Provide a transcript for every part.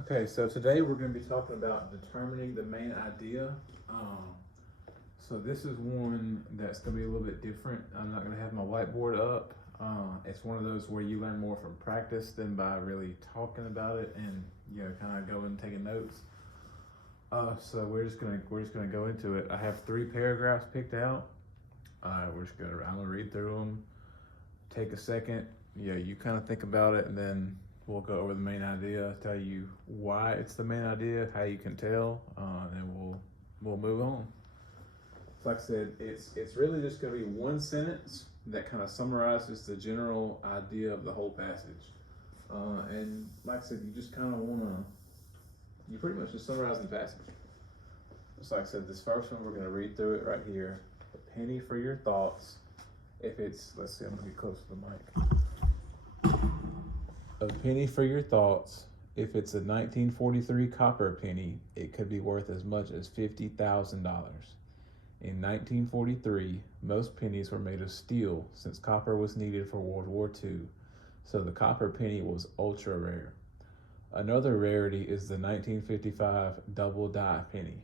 Okay, so today we're going to be talking about determining the main idea. Um, so this is one that's going to be a little bit different. I'm not going to have my whiteboard up. It's one of those where you learn more from practice than by really talking about it and kind of going and taking notes. So we're just gonna go into it. I have three paragraphs picked out. I'm gonna read through them. Take a second. You kind of think about it, and then we'll go over the main idea. Tell you why it's the main idea, how you can tell, and we'll move on. So like I said, it's really just gonna be one sentence that kind of summarizes the general idea of the whole passage. And like I said, you just kind of wanna you pretty much just summarize the passage. Just like I said, this first one, we're going to read through it right here. A penny for your thoughts. If it's, let's see, I'm going to get close to the mic. A penny for your thoughts. If it's a 1943 copper penny, it could be worth as much as $50,000. In 1943, most pennies were made of steel since copper was needed for World War II, so the copper penny was ultra rare. Another rarity is the 1955 double die penny.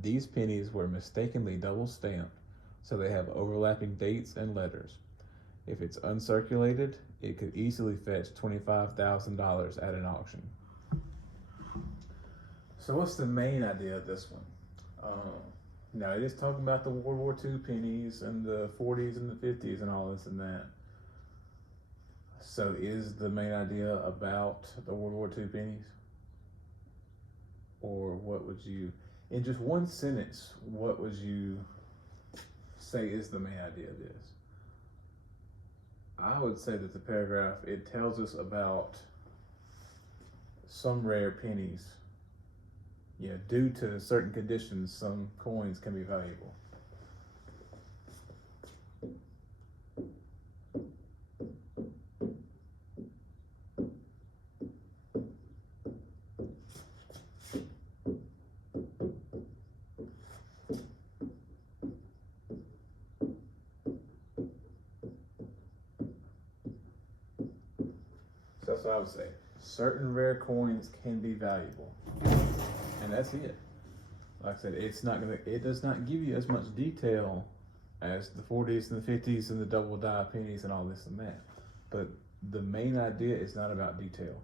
These pennies were mistakenly double stamped, so they have overlapping dates and letters. If it's uncirculated, it could easily fetch $25,000 at an auction. So what's the main idea of this one? Now it is talking about the World War II pennies and the 40s and the 50s and all this and that. So is the main idea about the World War II pennies? Or what would you, in just one sentence, what would you say is the main idea of this? I would say that the paragraph, it tells us about some rare pennies. Due to certain conditions, some coins can be valuable. So that's what I would say. Certain rare coins can be valuable. And that's it. Like I said, it does not give you as much detail as the 40s and the 50s and the double die pennies and all this and that. But the main idea is not about detail.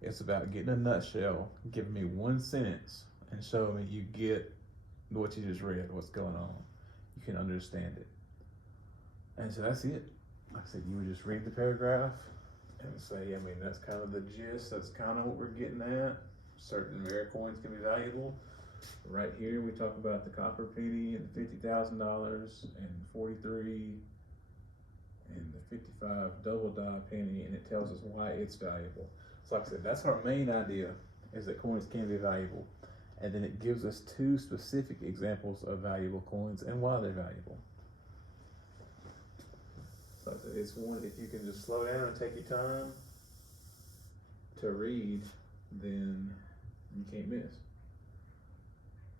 It's about getting a nutshell, giving me one sentence, and showing me you get what you just read, what's going on. You can understand it. And so that's it. Like I said, you would just read the paragraph and say, that's kind of the gist. That's kind of what we're getting at. Certain rare coins can be valuable. Right here, we talk about the copper penny and the $50,000 and 43 and the 55 double die penny, and it tells us why it's valuable. So like I said, that's our main idea, is that coins can be valuable. And then it gives us two specific examples of valuable coins and why they're valuable. So like I said, it's one, if you can just slow down and take your time to read, then you can't miss.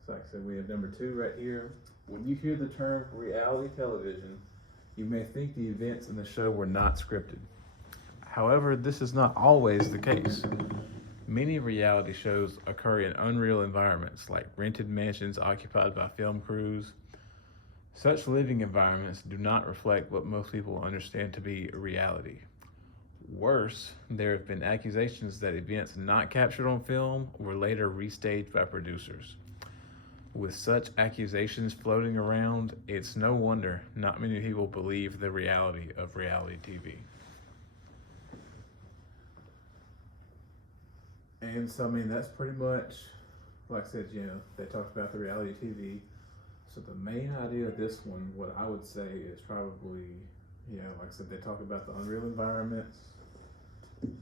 So like I said, we have number 2 right here. When you hear the term reality television, you may think the events in the show were not scripted. However, this is not always the case. Many reality shows occur in unreal environments, like rented mansions occupied by film crews. Such living environments do not reflect what most people understand to be reality. Worse, there have been accusations that events not captured on film were later restaged by producers. With such accusations floating around, it's no wonder not many people believe the reality of reality TV. And so, that's pretty much, like I said, they talked about the reality TV. So the main idea of this one, what I would say is probably, like I said, they talk about the unreal environments. And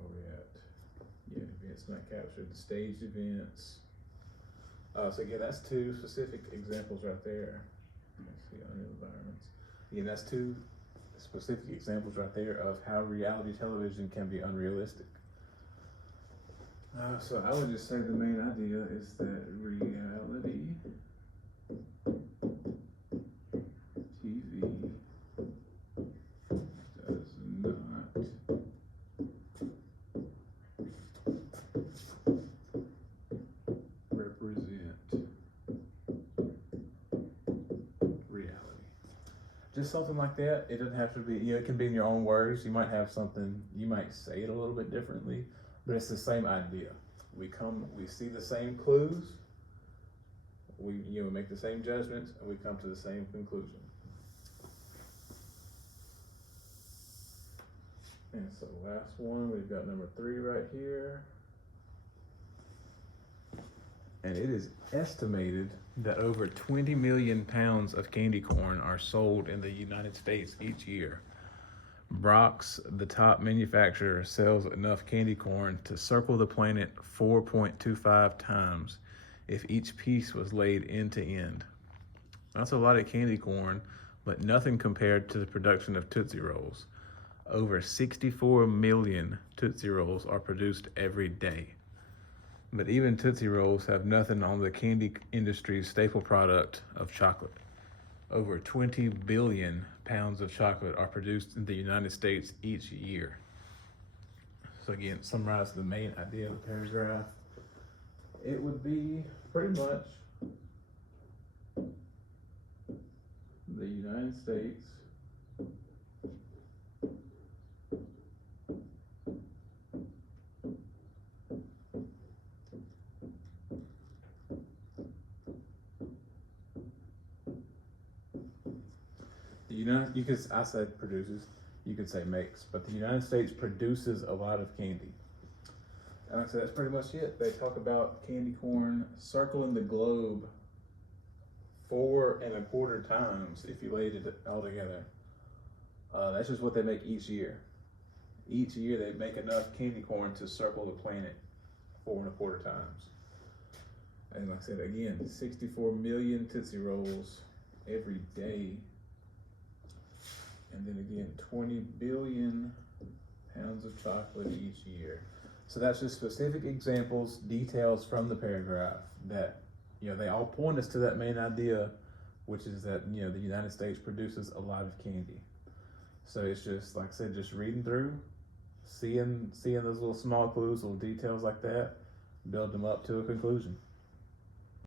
where we at? Events not captured, the staged events. So again, that's 2 specific examples right there. Let's see, unreal environments. Again, that's 2 specific examples right there of how reality television can be unrealistic. So I would just say the main idea is that reality TV does not just something like that. It doesn't have to be, it can be in your own words. You might have something, you might say it a little bit differently, but it's the same idea. We see the same clues, we make the same judgments, and we come to the same conclusion. And so last one, we've got number 3 right here. And it is estimated that over 20 million pounds of candy corn are sold in the United States each year. Brach's, the top manufacturer, sells enough candy corn to circle the planet 4.25 times if each piece was laid end to end. That's a lot of candy corn, but nothing compared to the production of Tootsie Rolls. Over 64 million Tootsie Rolls are produced every day. But even Tootsie Rolls have nothing on the candy industry's staple product of chocolate. Over 20 billion pounds of chocolate are produced in the United States each year. So again, summarize the main idea of the paragraph. It would be pretty much the United States I said produces, you could say makes, but the United States produces a lot of candy. And I said that's pretty much it. They talk about candy corn circling the globe 4.25 times if you laid it all together. That's just what they make each year. Each year they make enough candy corn to circle the planet 4.25 times. And like I said again, 64 million Tootsie Rolls every day. And then again, 20 billion pounds of chocolate each year. So that's just specific examples, details from the paragraph that, they all point us to that main idea, which is that, the United States produces a lot of candy. So it's just, like I said, just reading through, seeing those little small clues, little details like that, build them up to a conclusion.